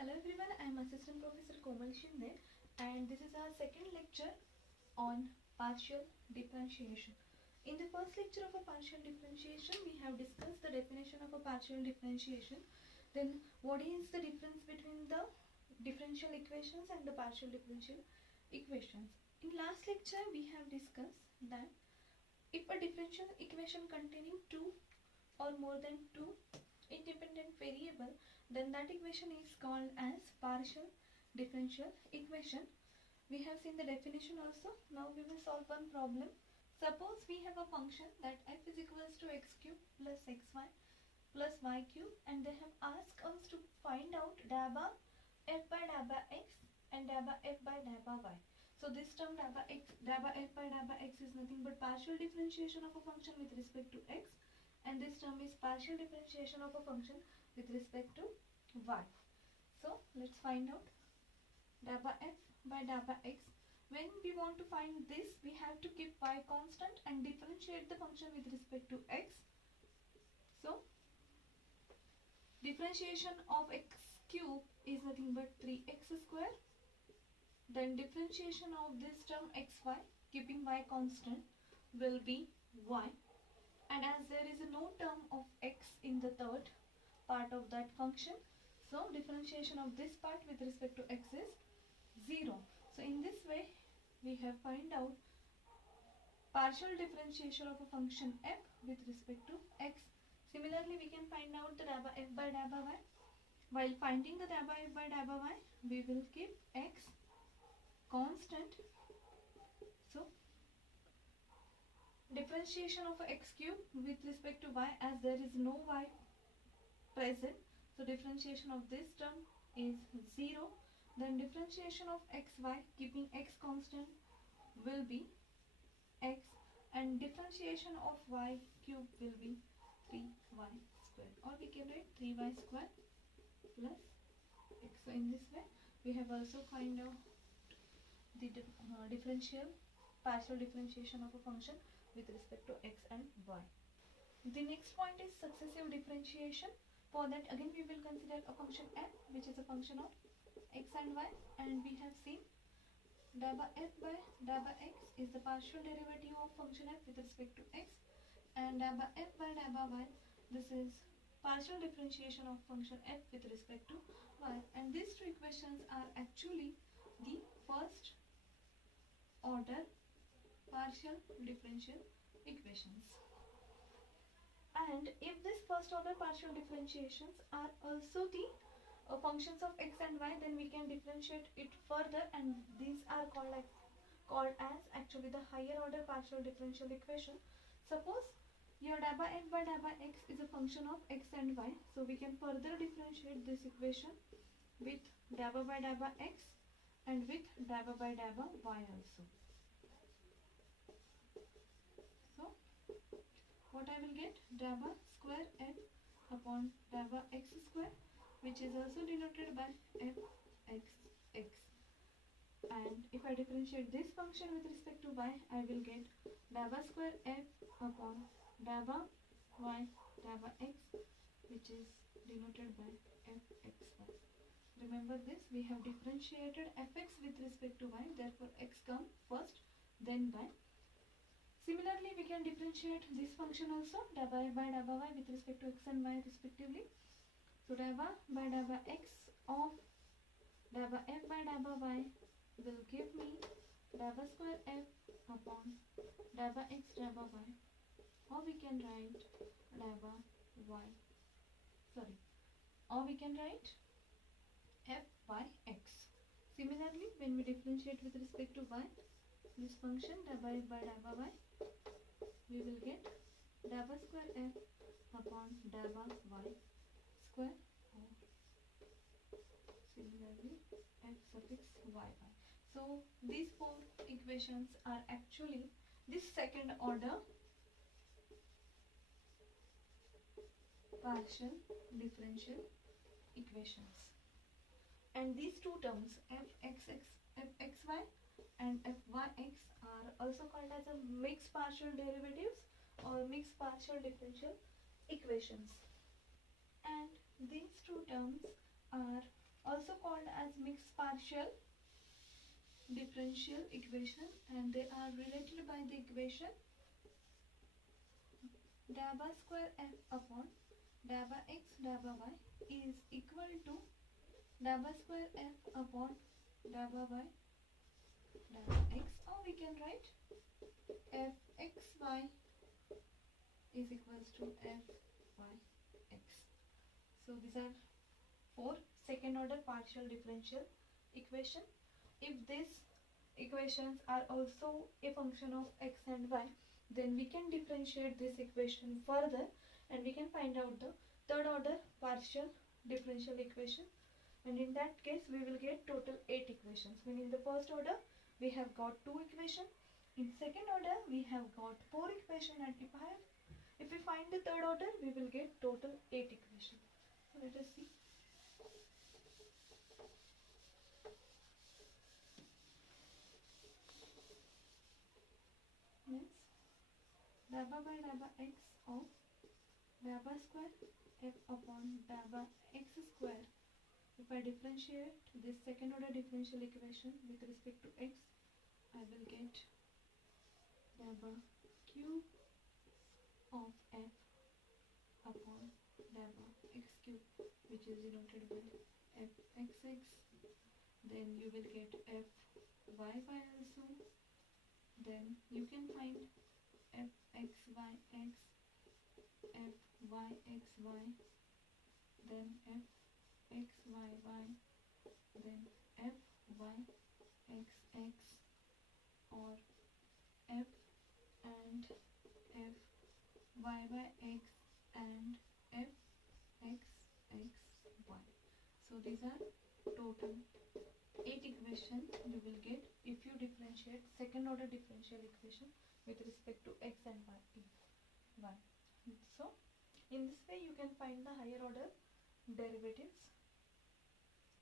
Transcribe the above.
Hello everyone, I am Assistant Professor Komal Shinde and this is our second lecture on partial differentiation. In the first lecture of a partial differentiation, we have discussed the definition of a partial differentiation. Then what is the difference between the differential equations and the partial differential equations. In last lecture, we have discussed that if a differential equation containing two or more than two independent variable, then that equation is called as partial differential equation. We have seen the definition also. Now we will solve one problem. Suppose we have a function that f is equals to x cube plus xy plus y cube, and they have asked us to find out dabba f by dabba x and dabba f by dabba y. So this term dabba f by dabba x is nothing but partial differentiation of a function with respect to x, and this term is partial differentiation of a function with respect to y. So let's find out dabba f by dabba x. When we want to find this, we have to keep y constant and differentiate the function with respect to x. So differentiation of x cube is nothing but 3x square. Then differentiation of this term xy, keeping y constant, will be y. And as there is no term of x in the third part of that function, so differentiation of this part with respect to x is 0. So in this way, we have find out partial differentiation of a function f with respect to x. Similarly, we can find out the dabba f by dabba y. While finding the dabba f by dabba y, we will keep x constant. So differentiation of x cube with respect to y, as there is no y present, so differentiation of this term is 0. Then differentiation of xy, keeping x constant, will be x, and differentiation of y cube will be 3y square, or we can write 3y square plus x. So in this way, we have also find out the partial differentiation of a function with respect to x and y. The next point is successive differentiation. For that, again we will consider a function f, which is a function of x and y, and we have seen dabba f by dabba x is the partial derivative of function f with respect to x, and dabba f by dabba y, this is partial differentiation of function f with respect to y, and these two equations are actually the first order partial differential equations. And if this first order partial differentiations are also the functions of x and y, then we can differentiate it further, and these are called as actually the higher order partial differential equation. Suppose your dabba f by dabba x is a function of x and y, so we can further differentiate this equation with dabba by dabba x and with dabba by dabba y also. So what I will get, dabba square f upon dabba x square, which is also denoted by f x x. And if I differentiate this function with respect to y, I will get dabba square f upon dabba y dabba x, which is denoted by f x y. Remember this, we have differentiated fx with respect to y, therefore x comes first, then y. Similarly, we can differentiate this function also, dabba f by dabba y with respect to x and y respectively. So dabba by dabba x of dabba f by dabba y will give me dabba square f upon dabba x dabba y, or we can write dabba y, or we can write f by x. Similarly, when we differentiate with respect to y, this function dabba f by dabba y, we will get dabba square f upon dabba y square, or similarly f suffix y. So these four equations are actually this second order partial differential equations, and these two terms fxy and fyx are also called as a mixed partial derivatives or mixed partial differential equations, and these two terms are also called as mixed partial differential equation, and they are related by the equation dabba square f upon dabba x dabba y is equal to dabba square f upon dabba y dabba x, or we can write f x y is equals to f y x. So these are 4 second order partial differential equation. If these equations are also a function of x and y, then we can differentiate this equation further and we can find out the third order partial differential equation, and in that case we will get total 8 equations. When in the first order we have got 2 equations, in second order we have got 4 equations, and if we find the third order we will get total 8 equations. So let us see. Means dabba by dabba x of dabba square f upon dabba x square. If I differentiate this second order differential equation with respect to x, I will get dabba cube of f upon dabba x cube, which is denoted by f xx. Then you will get f y y also. Then you can find f x y x, f y x y, then f x y y, then f y x x, or f and f y y x and f x x y. So these are total 8 equations you will get if you differentiate second order differential equation with respect to x and y. So in this way you can find the higher order derivatives